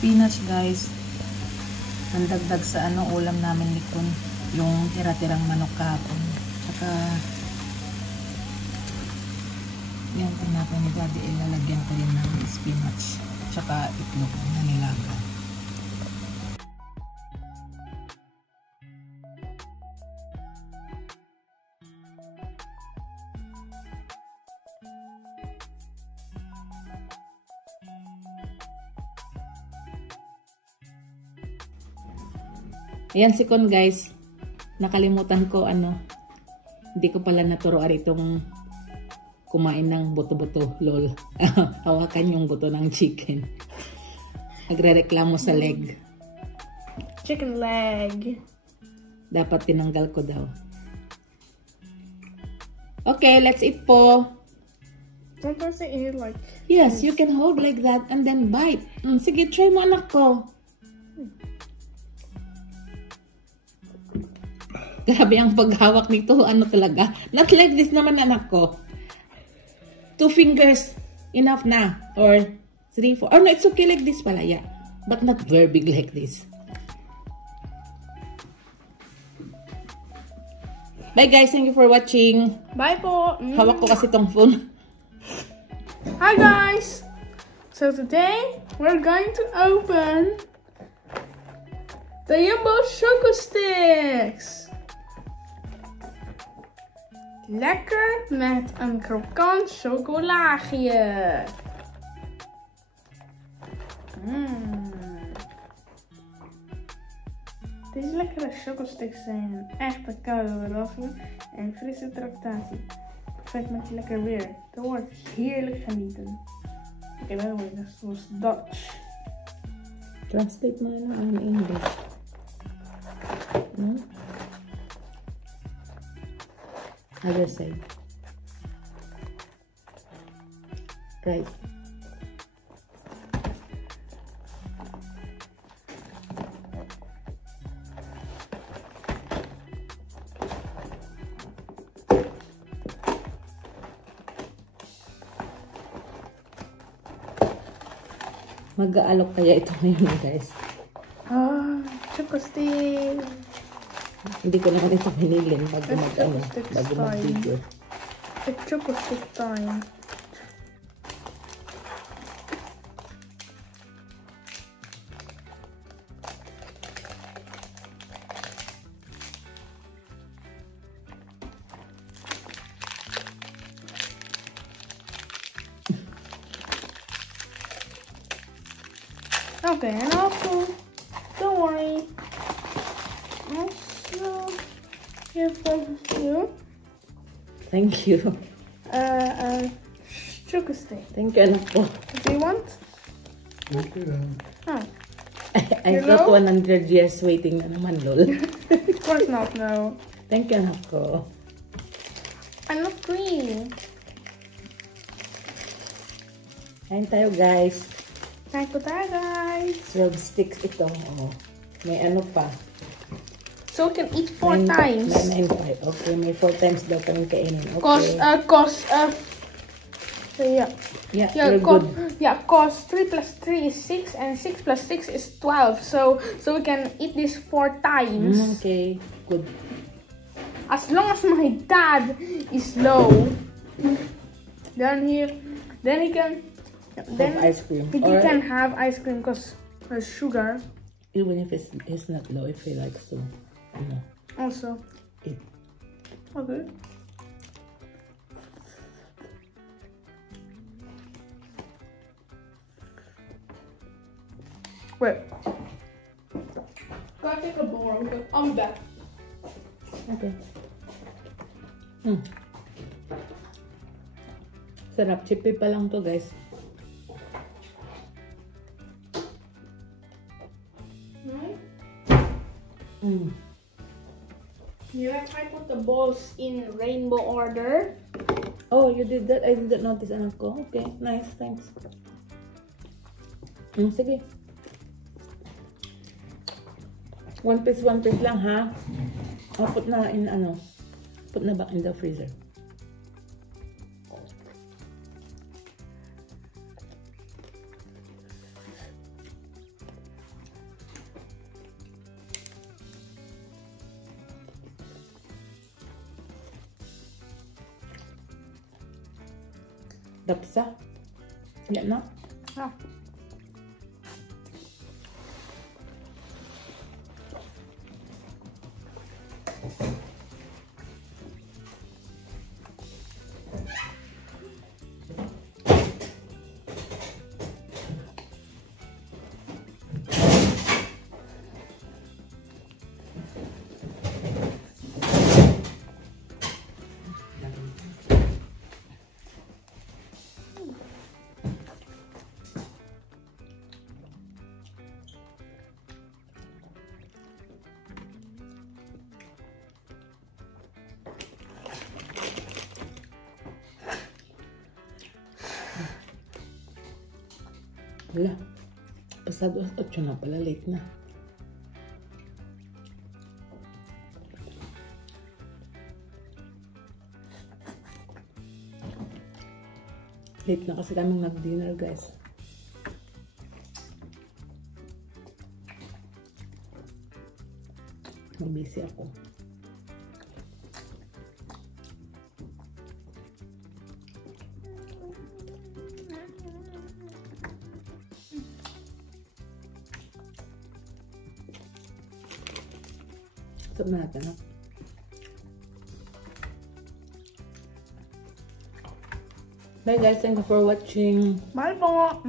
spinach, guys. Ang dagdag sa ulam namin ni Kun. Yung tira-tirang manok kahapon. Tsaka yung tinapay ni Daddy, ilalagyan ko rin ng spinach. Tsaka itlog na nilaga. Ayan si Kun, guys. Nakalimutan ko hindi ko pala naturoan itong kumain ng buto-buto, lol. Hawakan yung buto ng chicken. Nagre-reklamo sa leg. Chicken leg. Dapat tinanggal ko daw. Okay, let's eat po. Sometimes I eat like... Yes, you can hold like that and then bite. Sige, try mo, anak ko. Grabe ang paghawak nito. Talaga? Not like this naman, anak ko. 2 fingers. Enough na. Or 3, 4. Oh, no, it's okay like this pala. Yeah. But not very big like this. Bye, guys. Thank you for watching. Bye po. Hawak ko kasi tong phone. Hi, guys. So today, we're going to open the Jumbo Choco Sticks. Lekker met een krokant chocolaagje. Deze lekkere chocosticks zijn een echte koude verrassing en frisse tractatie. Perfect met lekker weer. Het wordt heerlijk genieten. Oké, by the way, this was Dutch. Translate mo na in English. Other side. Right. Mag-aalok kaya ito ngayon, guys. Choco stick. Hindi ko naman ito pinilin bago mag-video. It's choco stick time. Okay, and also, don't worry. Also, here for you. Thank you. Choco stick. Thank you, anak ko. Do you want? Thank you. Oh. I thought 100 years waiting na naman, lol. Of course not, no. Thank you, anak ko. I'm not green. Kain tayo, guys. Kain po tayo, guys. 12 sticks ito. Oh. May ano pa. So we can eat 4 times. 995. Okay, may 4 times daw kaming kainin. Okay. So yeah. Yeah, you're good. Yeah, cause 3 plus 3 is 6 and 6 plus 6 is 12. So we can eat this 4 times. Okay, good. As long as my dad is low, then he can have ice cream. He can have ice cream because there's sugar. Even if it's not low, if he likes to, Also. Eat. Okay. Wait. Gotta take a bowl. I'll be back. Okay. Sarap. Chippy pa lang to, guys. Yeah, I put the balls in rainbow order. Oh, you did that? I didn't notice, anak ko. Okay, nice. Thanks. Sige. 1 piece lang, ha? I'll put na in, put na back in the freezer. Tapos ah. Yan na. Ja. Wala. Pasado 8 na pala. Late na. Late na kasi kaming nag-dinner, guys. Busy ako. Stop na natin, no? Bye guys, thank you for watching. Bye po.